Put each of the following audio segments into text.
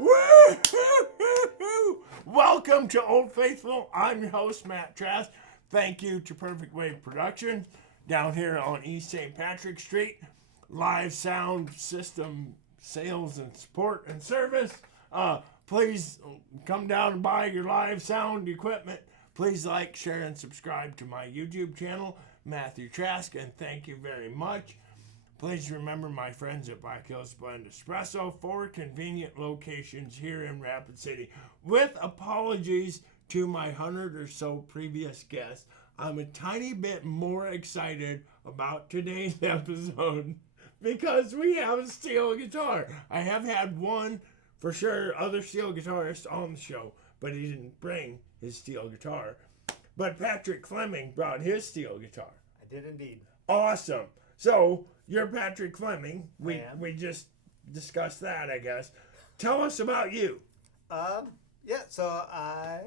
Woo-hoo-hoo-hoo! Welcome to Old Faithful. I'm your host, Matt Trask. Thank you to Perfect Wave Productions down here on East St. Patrick Street. Live sound system sales and support and service. Please come down and buy your live sound equipment. Please like, share, and subscribe to my YouTube channel, Matthew Trask, and thank you very much. Please remember my friends at Black Hills Blend Espresso, 4 convenient locations here in Rapid City. With apologies to my 100 or so previous guests, I'm a tiny bit more excited about today's episode because we have a steel guitar. I have had one, for sure, other steel guitarist on the show, but he didn't bring his steel guitar. But Patrick Fleming brought his steel guitar. I did indeed. Awesome. So, you're Patrick Fleming. We just discussed that, I guess. Tell us about you. So I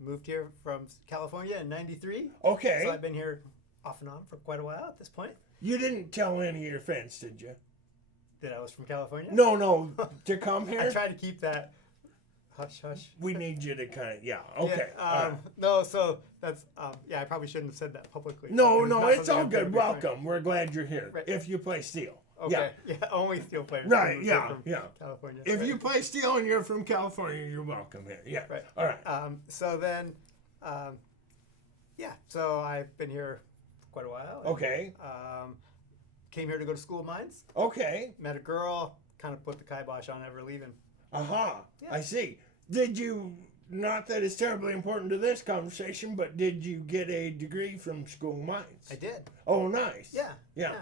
moved here from California in '93. Okay. So I've been here off and on for quite a while at this point. You didn't tell any of your friends, did you? That I was from California? No, to come here? I try to keep that hush hush. We need you to okay. Yeah, No, so that's, I probably shouldn't have said that publicly. No, it's all good. Welcome. We're glad you're here. Right. If you play steel. Okay. Yeah, only steel players. Right, from California. If you play steel and you're from California, you're welcome here. Yeah. Right. All right. So I've been here for quite a while. Okay. Came here to go to School of Mines. Okay. Met a girl, kind of put the kibosh on ever leaving. Yeah. I see. Did you, not that it's terribly important to this conversation, but did you get a degree from School of Mines? I did. Oh, nice. Yeah.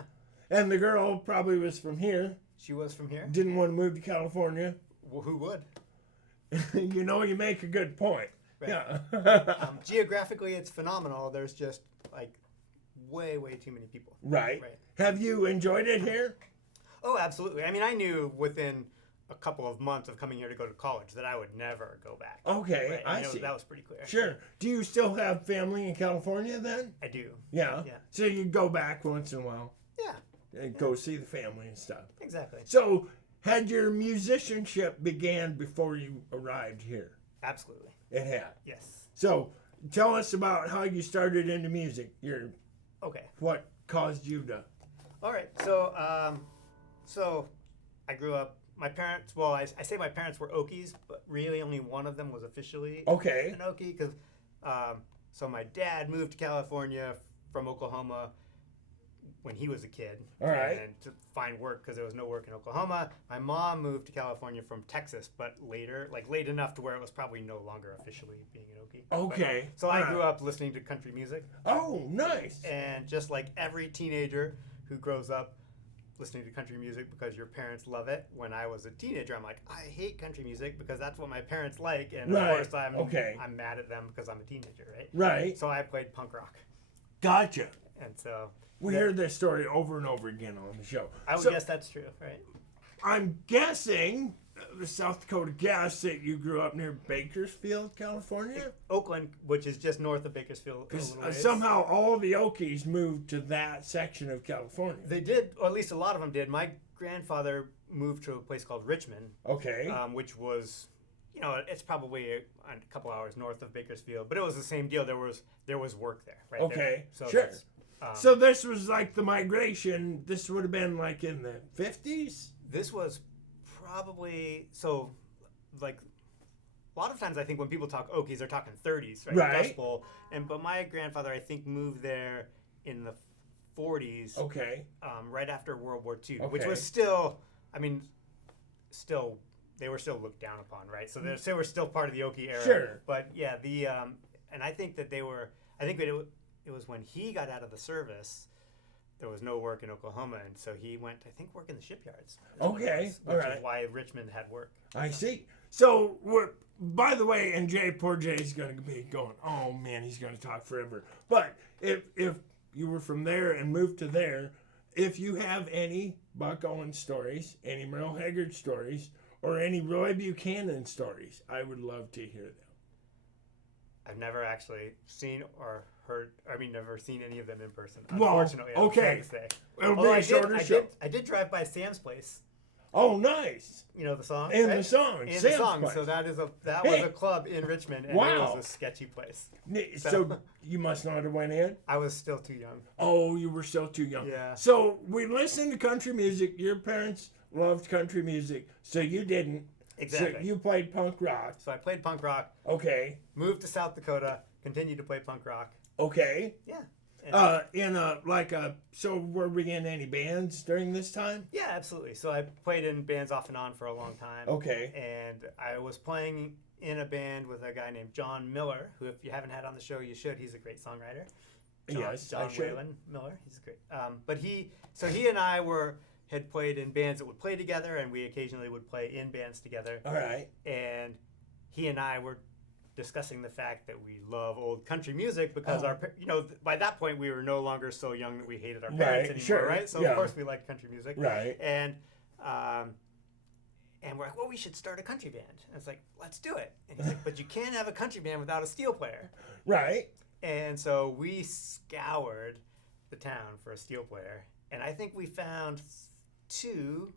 And the girl probably was from here. She was from here. Didn't want to move to California. Well, who would? You make a good point. Right. Yeah. Geographically, it's phenomenal. There's just, way too many people. Right. Have you enjoyed it here? Oh, absolutely. I mean, I knew within a couple of months of coming here to go to college that I would never go back. Okay, right? I see. That was pretty clear. Sure. Do you still have family in California then? I do. Yeah. So you go back once in a while? Yeah. And go see the family and stuff. Exactly. So had your musicianship began before you arrived here? Absolutely. It had? Yes. So tell us about how you started into music. Okay. What caused you to? All right. So I grew up, my parents, I say my parents were Okies, but really only one of them was officially an Okie, because so my dad moved to California from Oklahoma when he was a kid. All right. And to find work because there was no work in Oklahoma. My mom moved to California from Texas, but later, late enough to where it was probably no longer officially being an Okie. Okay. So I grew up listening to country music. Oh, nice. And just like every teenager who grows up listening to country music because your parents love it, when I was a teenager, I'm like, I hate country music because that's what my parents like. And of course, I'm mad at them because I'm a teenager, right? Right. So I played punk rock. Gotcha. And so we heard this story over and over again on the show. I would guess that's true, right? I'm guessing, the South Dakota guess, that you grew up near Bakersfield, California? Oakland, which is just north of Bakersfield. Because somehow all the Okies moved to that section of California. They did, or at least a lot of them did. My grandfather moved to a place called Richmond. Okay. Which was, it's probably a couple hours north of Bakersfield, but it was the same deal. There was work there, right? Okay, so sure. So this was like the migration. This would have been like in the 50s? This was probably, a lot of times I think when people talk Okies, they're talking 30s, right? Right. Dust Bowl. But my grandfather, I think, moved there in the 40s. Okay. Right after World War II, Okay. which was still, they were still looked down upon, right? So they were still part of the Okie era. Sure. But yeah, and I think that it was when he got out of the service, there was no work in Oklahoma, and so he went, I think, work in the shipyards. Okay, all right. Which is why Richmond had work. I see. So, by the way, and poor Jay's going to be going, oh man, he's going to talk forever. But if you were from there and moved to there, if you have any Buck Owens stories, any Merle Haggard stories, or any Roy Buchanan stories, I would love to hear them. I've never actually seen or never seen any of them in person. Well, Unfortunately, okay. I'm sad to say. It'll be a shorter show. I did drive by Sam's place Oh, nice. You know the song? In right? the song. In Sam's the song. place. So that was a club in Richmond, and it was a sketchy place. So you must not have went in? I was still too young. Oh, you were still too young. Yeah. So we listened to country music. Your parents loved country music, so you didn't. Exactly. So you played punk rock. So I played punk rock. Okay. Moved to South Dakota. Continued to play punk rock. Okay. Yeah. So were we in any bands during this time? Yeah, absolutely. So I played in bands off and on for a long time. Okay. And I was playing in a band with a guy named John Miller, who, if you haven't had on the show, you should. He's a great songwriter. John Whalen Miller. He's great. But he and I had played in bands that would play together, and we occasionally would play in bands together. All right. And he and I were discussing the fact that we love old country music because by that point we were no longer so young that we hated our parents anymore, right? So of course we liked country music, right? And we're like, well, we should start a country band. And it's like, let's do it. And he's like, but you can't have a country band without a steel player, right? And so we scoured the town for a steel player, and I think we found two,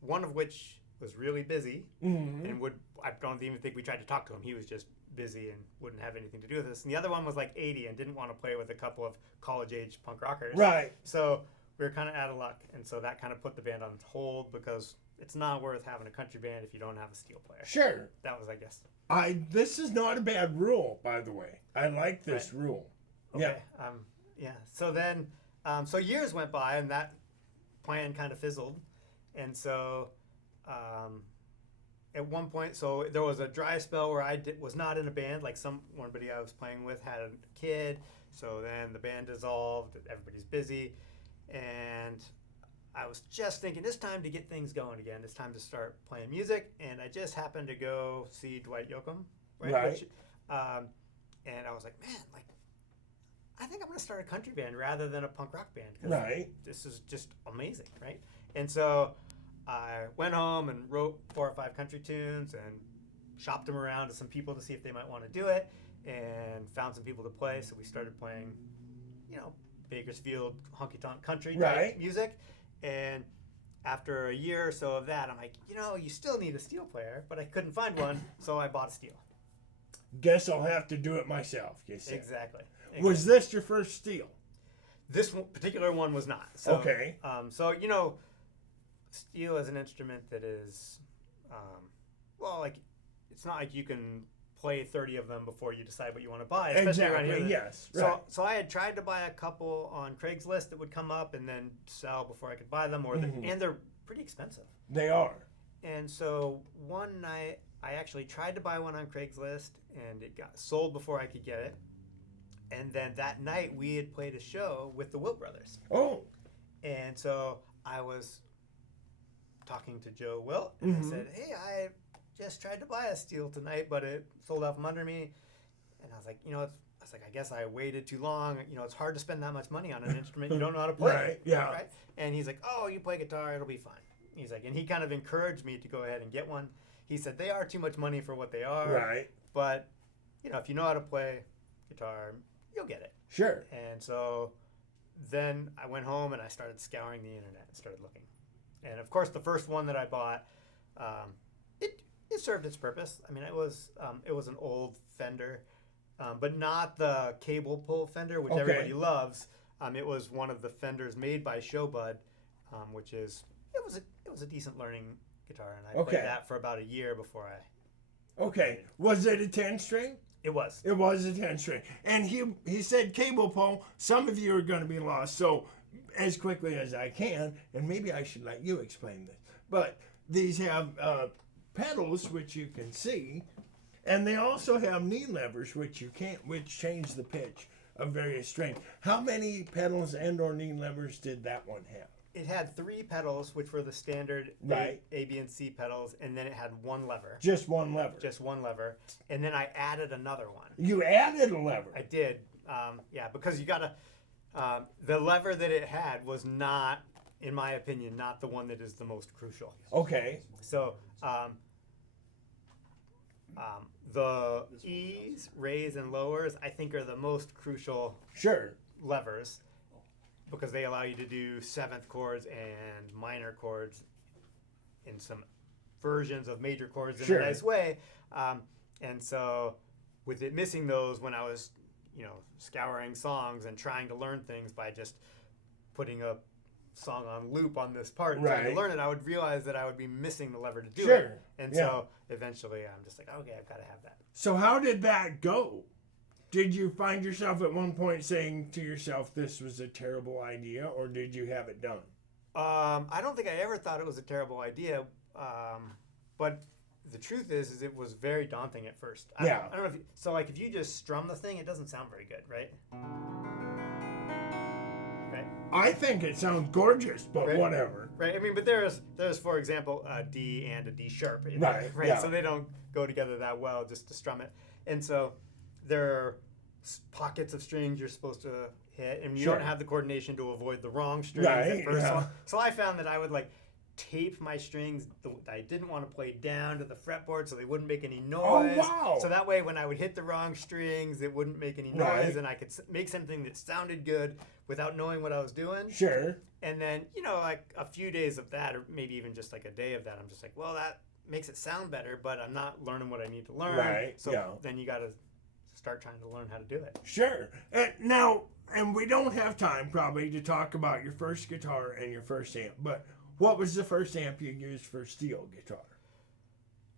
one of which was really busy, and I don't even think we tried to talk to him. He was just busy and wouldn't have anything to do with us. And the other one was like 80 and didn't want to play with a couple of college-age punk rockers. Right. So we were kind of out of luck, and so that kind of put the band on hold because it's not worth having a country band if you don't have a steel player. Sure. That was, I guess. This is not a bad rule, by the way. I like this rule. Okay. Yeah. So then, so years went by, and that plan kind of fizzled, and so. At one point, so there was a dry spell where I was not in a band. Like somebody I was playing with had a kid, so then the band dissolved. Everybody's busy, and I was just thinking it's time to get things going again. It's time to start playing music, and I just happened to go see Dwight Yoakam, right? Which, and I was like, man, like I think I'm going to start a country band rather than a punk rock band. Right. This is just amazing, right? And so I went home and wrote 4 or 5 country tunes and shopped them around to some people to see if they might want to do it, and found some people to play. So we started playing, Bakersfield honky-tonk country type music. And after a year or so of that, I'm like, you still need a steel player, but I couldn't find one, so I bought a steel. Guess I'll have to do it myself, you said. Exactly. Was this your first steel? This particular one was not. So, okay. Steel is an instrument that is, it's not like you can play 30 of them before you decide what you want to buy, especially around here. Yes. Right. So I had tried to buy a couple on Craigslist that would come up and then sell before I could buy them, and they're pretty expensive. They are. And so one night I actually tried to buy one on Craigslist, and it got sold before I could get it. And then that night we had played a show with the Wilt Brothers. Oh. And so I was talking to Joe Wilt, and I said, hey, I just tried to buy a steel tonight, but it sold out from under me. And I was like, I guess I waited too long. It's hard to spend that much money on an instrument you don't know how to play. Right, yeah. Right? And he's like, oh, you play guitar, it'll be fine. He's like, and he kind of encouraged me to go ahead and get one. He said, they are too much money for what they are. Right. But, if you know how to play guitar, you'll get it. Sure. And so then I went home and I started scouring the internet and started looking. And of course, the first one that I bought, it served its purpose. I mean, it was an old Fender, but not the cable pull Fender, which everybody loves. It was one of the Fenders made by Showbud, which is it was a decent learning guitar, and I played that for about a year before I. Okay, was it a 10-string? It was. It was a 10-string, and he said cable pull. Some of you are going to be lost, so as quickly as I can, and maybe I should let you explain this. But these have pedals, which you can see, and they also have knee levers, which you can't, which change the pitch of various strings. How many pedals and/or knee levers did that one have? It had 3 pedals, which were the standard A, B, and C pedals, and then it had 1 lever. Just one lever. Just one lever, and then I added another one. You added a lever. I did, because you gotta. The lever that it had was not, in my opinion, not the one that is the most crucial. Okay. So, the E's, raise, and lowers, I think, are the most crucial levers, because they allow you to do 7th chords and minor chords in some versions of major chords in Sure. a nice way. And so with it missing those, when I was, scouring songs and trying to learn things by just putting a song on loop on this part and trying to learn it, I would realize that I would be missing the lever to do it. And so eventually I'm just like, okay, I've got to have that. So how did that go? Did you find yourself at one point saying to yourself, this was a terrible idea, or did you have it done? I don't think I ever thought it was a terrible idea, but the truth is it was very daunting at first. I don't know if you just strum the thing, it doesn't sound very good, right? Right. I think it sounds gorgeous, but whatever. Right. I mean, but there's for example a D and a D sharp. Right. Yeah. So they don't go together that well just to strum it, and so there are pockets of strings you're supposed to hit, and you don't have the coordination to avoid the wrong strings at first. So I found that I would tape my strings I didn't want to play down to the fretboard so they wouldn't make any noise. Oh, wow. So that way when I would hit the wrong strings, it wouldn't make any noise, and I could make something that sounded good without knowing what I was doing. Sure. And then, a few days of that, or maybe even just a day of that, I'm just like, well, that makes it sound better, but I'm not learning what I need to learn. Right. So then you got to start trying to learn how to do it. Sure. Now, and we don't have time probably to talk about your first guitar and your first amp, but what was the first amp you used for steel guitar?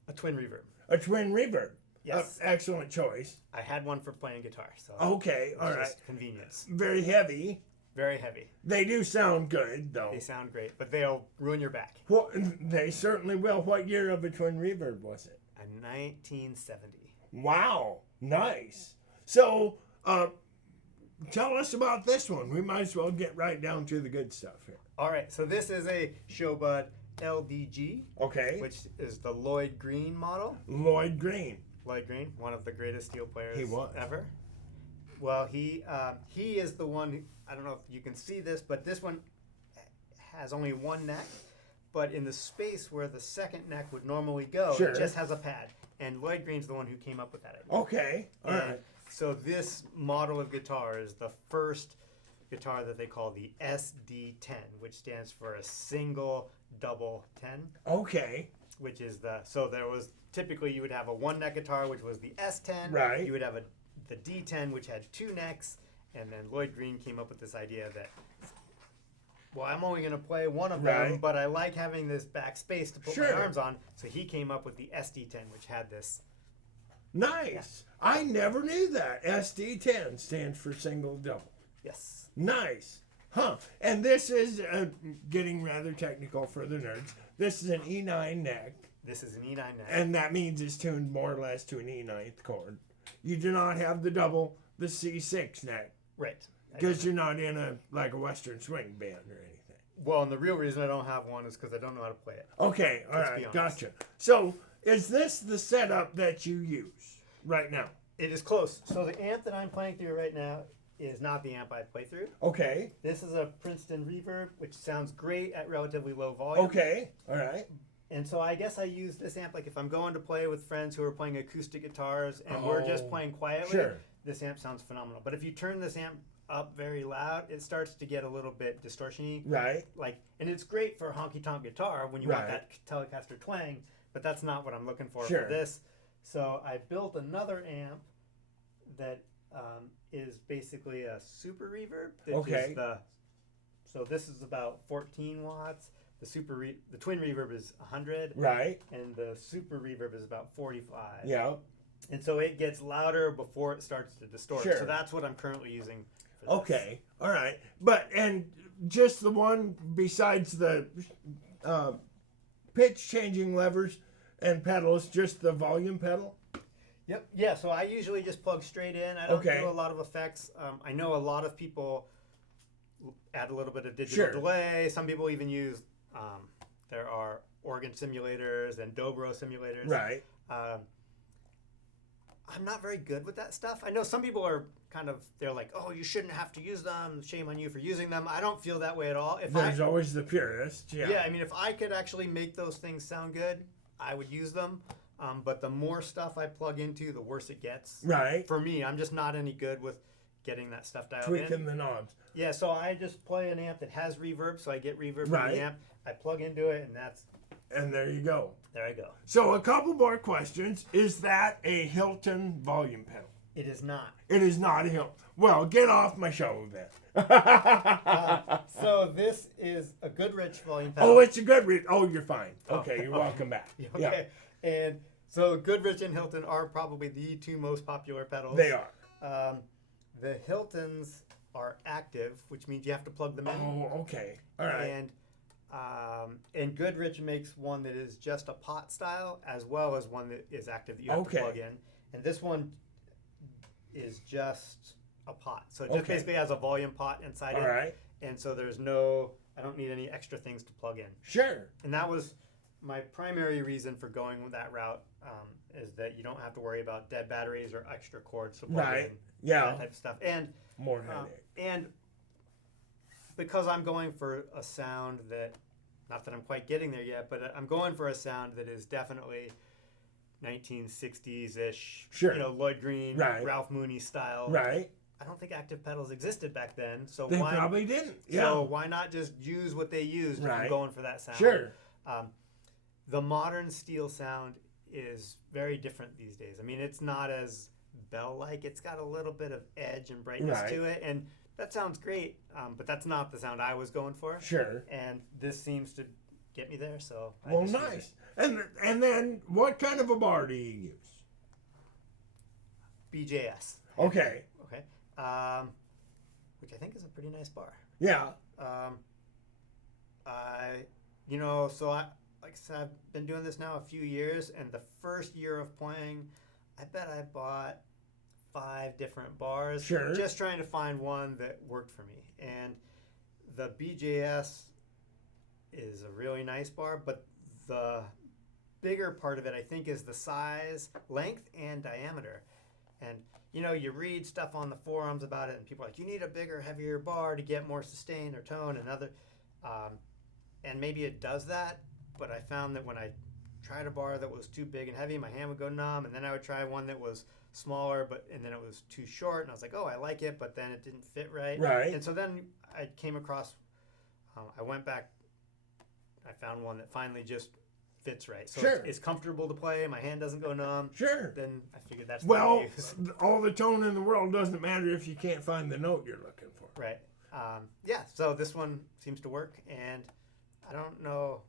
A twin reverb. A twin reverb. Yes. Excellent choice. I had one for playing guitar. So okay, all right. Convenience. Very heavy. Very heavy. They do sound good, though. They sound great, but they'll ruin your back. Well, they certainly will. What year of a twin reverb was it? 1970. Wow, nice. So, tell us about this one. We might as well get right down to the good stuff here. All right, so this is a Showbud LDG. Okay. Which is the Lloyd Green model. Lloyd Green. Lloyd Green, one of the greatest steel players ever. Well, he is the one who, I don't know if you can see this, but this one has only one neck, but in the space where the second neck would normally go, it just has a pad. And Lloyd Green's the one who came up with that idea. Okay, all right. So this model of guitar is the first guitar that they call the SD10, which stands for a single double 10. Okay. Which is so there was, typically you would have a one neck guitar, which was the S10. Right. You would have the D10, which had two necks, and then Lloyd Green came up with this idea that, well, I'm only going to play one of them, but I like having this back space to put my arms on. So he came up with the SD10, which had this. Nice. Yeah. I never knew that. SD10 stands for single double. Yes. Nice. Huh. And this is, getting rather technical for the nerds, this is an E9 neck. This is an E9 neck. And that means it's tuned more or less to an E9th chord. You do not have the double, the C6 neck. Right. Because you're not in a Western swing band or anything. Well, and the real reason I don't have one is because I don't know how to play it. Okay, all right, gotcha. So, is this the setup that you use right now? It is close. So the amp that I'm playing through right now is not the amp I play through. Okay. This is a Princeton Reverb, which sounds great at relatively low volume. Okay, all right. And so I guess I use this amp if I'm going to play with friends who are playing acoustic guitars and we're just playing quietly. Sure. This amp sounds phenomenal. But if you turn this amp up very loud, it starts to get a little bit distortion-y. Right. And it's great for honky-tonk guitar when you want that Telecaster twang, but that's not what I'm looking for this. So I built another amp that is basically a super reverb. So this is about 14 watts. The twin reverb is 100. Right. And the super reverb is about 45. Yeah. And so it gets louder before it starts to distort. Sure. So that's what I'm currently using for this. Okay. All right. And just the one besides the pitch changing levers and pedals, just the volume pedal? Yep. Yeah, so I usually just plug straight in. I don't do a lot of effects. I know a lot of people add a little bit of digital delay. Some people even use, there are organ simulators and dobro simulators. Right. I'm not very good with that stuff. I know some people are they're like, oh, you shouldn't have to use them. Shame on you for using them. I don't feel that way at all. There's always the purist. Yeah. Yeah, I mean, if I could actually make those things sound good, I would use them. But the more stuff I plug into, the worse it gets. Right. For me, I'm just not any good with getting that stuff dialed Tweaking the knobs. Yeah, so I just play an amp that has reverb, so I get reverb from the amp. I plug into it, and that's And there you go. There I go. So a couple more questions. Is that a Hilton volume pedal? It is not. It is not a Hilton. Well, get off my show then. So this is a Goodrich volume pedal. Oh, it's a Goodrich. Oh, you're fine. Okay, you're welcome back. Okay. Yeah. And so Goodrich and Hilton are probably the two most popular pedals. They are. The Hiltons are active, which means you have to plug them in. Oh, okay. All right. And Goodrich makes one that is just a pot style, as well as one that is active that you have to plug in. And this one is just a pot. So it just basically has a volume pot inside it. All right. And so I don't need any extra things to plug in. Sure. And that was my primary reason for going with that route, is that you don't have to worry about dead batteries or extra cords to plug in. Yeah. That type of stuff. And more headache. And because I'm going for a sound that, not that I'm quite getting there yet, but I'm going for a sound that is definitely 1960s-ish, Lloyd Green, Ralph Mooney style. Right. I don't think active pedals existed back then, so they probably didn't. Yeah. So why not just use what they used if I'm going for that sound? Sure. The modern steel sound is very different these days. I mean, it's not as bell-like. It's got a little bit of edge and brightness to it, and that sounds great, but that's not the sound I was going for. Sure. And this seems to get me there, so well, nice. And then what kind of a bar do you use? BJS. Okay. Okay. Which I think is a pretty nice bar. Yeah. Like I said, I've been doing this now a few years, and the first year of playing, I bet I bought 5 different bars. Sure. Just trying to find one that worked for me. And the BJS is a really nice bar, but the bigger part of it, I think, is the size, length, and diameter. And, you read stuff on the forums about it, and people are like, you need a bigger, heavier bar to get more sustain or tone and other. And maybe it does that, but I found that when I tried a bar that was too big and heavy, my hand would go numb, and then I would try one that was smaller, and then it was too short, and I was like, oh, I like it, but then it didn't fit right. Right. And so then I came across, I went back, I found one that finally just fits right. So it's comfortable to play, my hand doesn't go numb. Sure. Then I figured that's well, all the tone in the world doesn't matter if you can't find the note you're looking for. Right. So this one seems to work, and I don't know.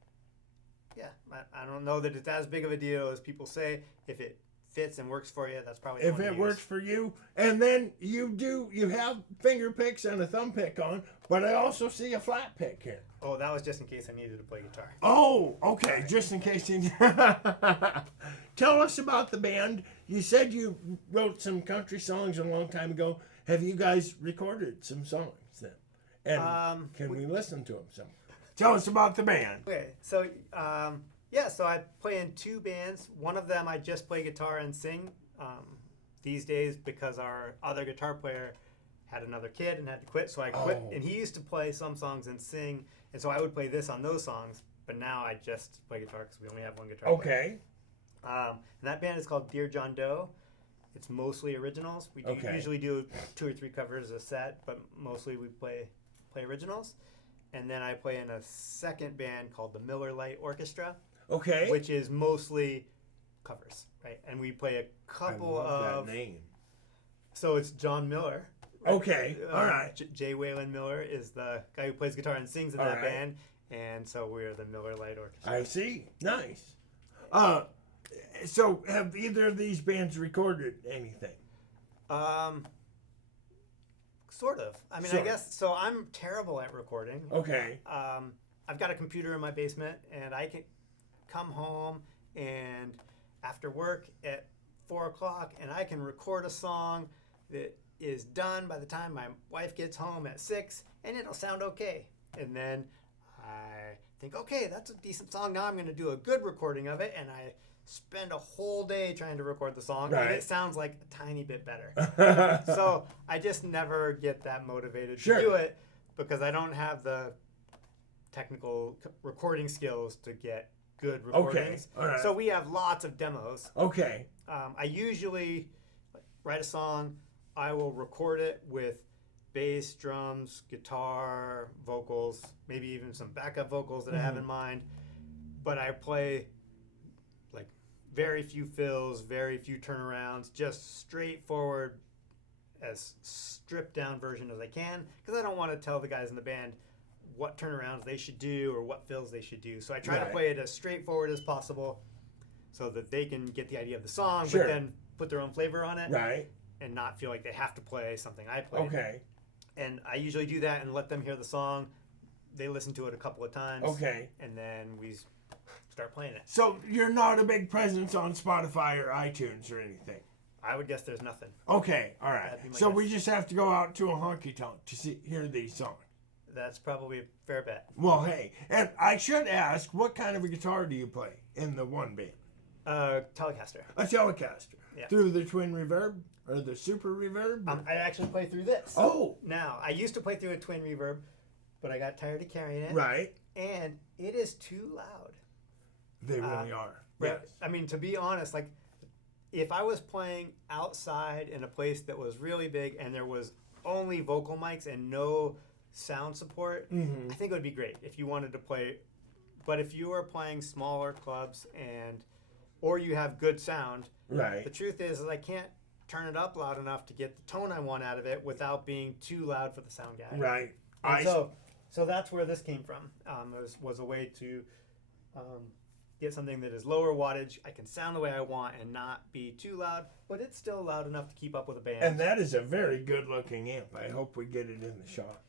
Yeah, I don't know that it's as big of a deal as people say. If it fits and works for you, that's probably the if it works for you. And then you have finger picks and a thumb pick on, but I also see a flat pick here. Oh, that was just in case I needed to play guitar. Oh, okay, right. Just in case you... Tell us about the band. You said you wrote some country songs a long time ago. Have you guys recorded some songs then? And can we listen to them some? Tell us about the band. Okay, so so I play in 2 bands. One of them I just play guitar and sing these days because our other guitar player had another kid and had to quit, so I quit. And he used to play some songs and sing, and so I would play this on those songs, but now I just play guitar because we only have one guitar player. And that band is called Dear John Doe. It's mostly originals. We usually do 2 or 3 covers a set, but mostly we play originals. And then I play in a second band called the Lite Orchestra. Okay. Which is mostly covers, right? And we play a couple I love that name. So it's John Miller. Right? Okay. All right. Jay Waylon Miller is the guy who plays guitar and sings in that band. And so we're the Lite Orchestra. I see. Nice. So have either of these bands recorded anything? Sort of. I mean, I guess, so I'm terrible at recording. Okay. I've got a computer in my basement, and I can come home and after work at 4 o'clock, and I can record a song that is done by the time my wife gets home at 6, and it'll sound okay. And then I think, okay, that's a decent song. Now I'm going to do a good recording of it, and I spend a whole day trying to record the song, and it sounds like a tiny bit better. So I just never get that motivated to do it because I don't have the technical recording skills to get good recordings. Okay. All right. So we have lots of demos. Okay. I usually write a song, I will record it with bass, drums, guitar, vocals, maybe even some backup vocals that I have in mind. but I play like very few fills, very few turnarounds, just straightforward, as stripped down version as I can, because I don't want to tell the guys in the band what turnarounds they should do or what fills they should do. So I try to play it as straightforward as possible so that they can get the idea of the song, but then put their own flavor on it. Right. And not feel like they have to play something I played. Okay. And I usually do that and let them hear the song. They listen to it a couple of times. Okay. And then we start playing it. So you're not a big presence on Spotify or iTunes or anything? I would guess there's nothing. Okay, all right. So guess. We just have to go out to a honky-tonk to hear these songs. That's probably a fair bet. Well, hey, and I should ask, what kind of a guitar do you play in the one band? Telecaster. A Telecaster. Yeah. Through the Twin Reverb or the Super Reverb? I actually play through this. Oh. Now, I used to play through a Twin Reverb, but I got tired of carrying it. Right. And it is too loud. They really are. Right. Yes. I mean, to be honest, like, if I was playing outside in a place that was really big and there was only vocal mics and no sound support, I think it would be great if you wanted to play. But if you are playing smaller clubs or you have good sound, the truth is I can't turn it up loud enough to get the tone I want out of it without being too loud for the sound guy. Right. And so that's where this came from. Was a way to get something that is lower wattage. I can sound the way I want and not be too loud, but it's still loud enough to keep up with a band. And that is a very good looking amp. I hope we get it in the shot.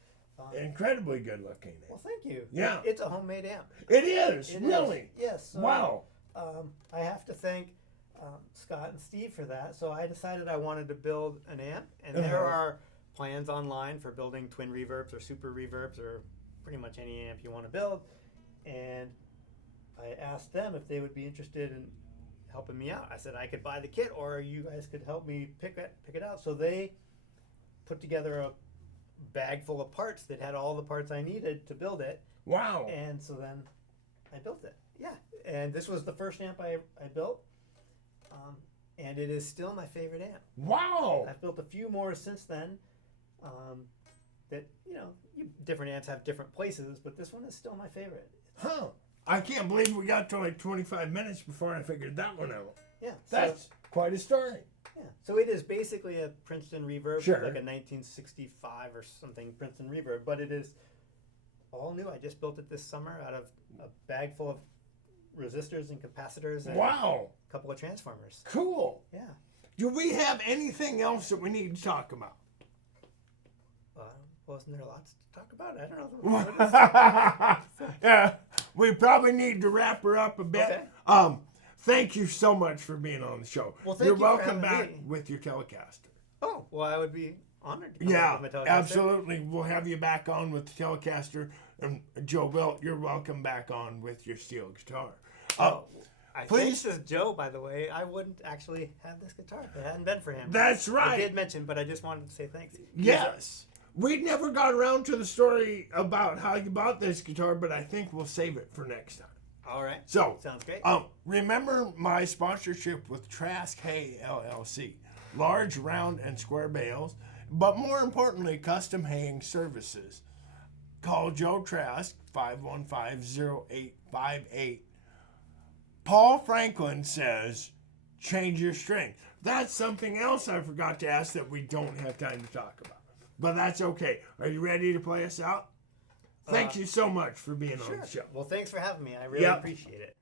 Incredibly good looking amp. Well, thank you. Yeah. It's a homemade amp. It is, really? Yes. So, wow. I have to thank Scott and Steve for that. So I decided I wanted to build an amp, and there are plans online for building twin reverbs or super reverbs or pretty much any amp you want to build. And I asked them if they would be interested in helping me out. I said I could buy the kit, or you guys could help me pick it out. So they put together a bag full of parts that had all the parts I needed to build it. Wow. And so then I built it. Yeah. And this was the first amp I built. And it is still my favorite amp. Wow. I've built a few more since then. That, different amps have different places, but this one is still my favorite. Huh. I can't believe we got to like 25 minutes before I figured that one out. Yeah. That's quite a story. Yeah. So it is basically a Princeton Reverb, sure. like a 1965 or something Princeton Reverb, but it is all new. I just built it this summer out of a bag full of resistors and capacitors and a couple of transformers. Cool. Yeah. Do we have anything else that we need to talk about? Wasn't there lots to talk about? I don't know. Yeah, we probably need to wrap her up a bit. Okay. Thank you so much for being on the show. Well, thank You're you welcome for having back me. with your Telecaster. Oh, well, I would be honored to come Yeah, back with my Telecaster. absolutely. We'll have you back on with the Telecaster. And Joe Wilt, you're welcome back on with your steel guitar. Please, this is Joe, by the way. I wouldn't actually have this guitar if it hadn't been for him. That's right. I did mention, but I just wanted to say thanks. Yes. We never got around to the story about how you bought this guitar, but I think we'll save it for next time. All right. So, sounds great. Remember my sponsorship with Trask Hay LLC. Large, round, and square bales, but more importantly, custom haying services. Call Joe Trask, 515-0858. Paul Franklin says, change your string. That's something else I forgot to ask that we don't have time to talk about. But that's okay. Are you ready to play us out? Thank you so much for being on the show. Well, thanks for having me. I really appreciate it.